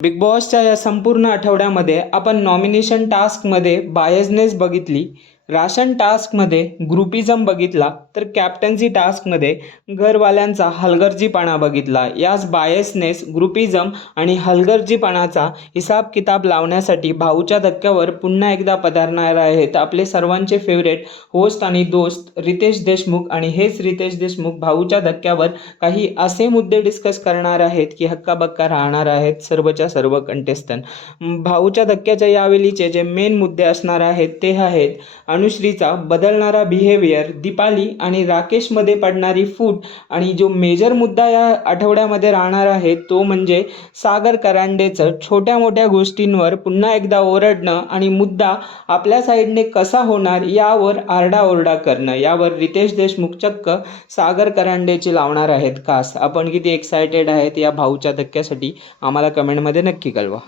Big बॉसच्या या संपूर्ण आठवड्यामध्ये आपण नॉमिनेशन टास्कमध्ये बायसनेस बघितली, राशन टास्कमध्ये ग्रुपिझम बघितला, तर कॅप्टन्सी टास्कमध्ये घरवाल्यांचा हलगर्जीपणा बघितला. याच बायसनेस, ग्रुपिझम आणि हलगर्जीपणाचा हिसाब किताब लावण्यासाठी भाऊच्या धक्क्यावर पुन्हा एकदा पधारणार आहेत आपले सर्वांचे फेवरेट होस्ट आणि दोस्त रितेश देशमुख. आणि हेच रितेश देशमुख भाऊच्या धक्क्यावर काही असे मुद्दे डिस्कस करणार आहेत की हक्काबक्का राहणार आहेत सर्वच्या सर्व कंटेस्टंट. भाऊच्या धक्क्याच्या यावेळीचे जे मेन मुद्दे असणार आहेत ते आहेत अनुश्रीचा बदलणारा बिहेवियर, दीपाली आणि राकेशमध्ये पडणारी फूट, आणि जो मेजर मुद्दा या आठवड्यामध्ये राहणार आहे तो म्हणजे सागर करांडेचं छोट्या मोठ्या गोष्टींवर पुन्हा एकदा ओरडणं आणि मुद्दा आपल्या साईडने कसा होणार यावर आरडाओरडा करणं. यावर रितेश देशमुख चक्क सागर करांडेची लावणार आहेत कास. आपण किती एक्सायटेड आहेत या भाऊच्या धक्क्यासाठी आम्हाला कमेंटमध्ये नक्की कळवा.